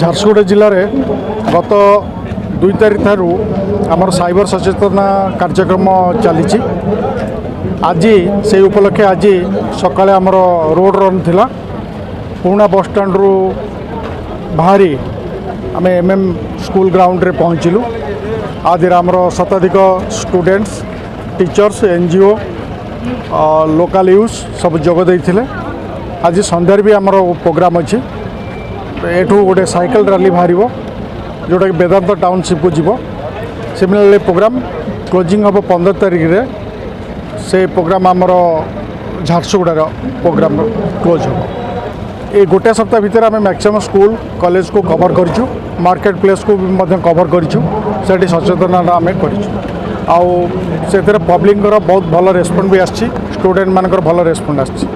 झारसुगुड़ा जिले में गत 2 तारीख ठारू आमर साइबर सचेतना कार्यक्रम चली आज से उपलक्षे आज सकाळे आमर रोड रन थिला पुणा बस स्टैंड रु बाहरी आम एमएम स्कूल ग्राउंड रे पहुँचलु। आज आमर शताधिक students teachers NGO local use सब जोगदे आज संध्यार भी आमर प्रोग्राम अच्छी एठू गोटे साइकिल रैली बाहर जोटा कि वेदांत टाउनशिप को जीव सिमिलरली प्रोग्राम क्लोजिंग हम 15 तारीख रे से प्रोग्राम आमर झारसुगुड़ार प्रोग्राम क्लोज हो। ये गोटे सप्ताह भितर आम मैक्सिमम स्कूल कॉलेज को कवर करूँ मार्केट प्लेस को भी कवर करूँ से सचेतना आम कर पब्लिक बहुत भल रेस्पॉन्ड भी आसी स्टूडेंट मानकर भल रेस्पॉन्ड आसी।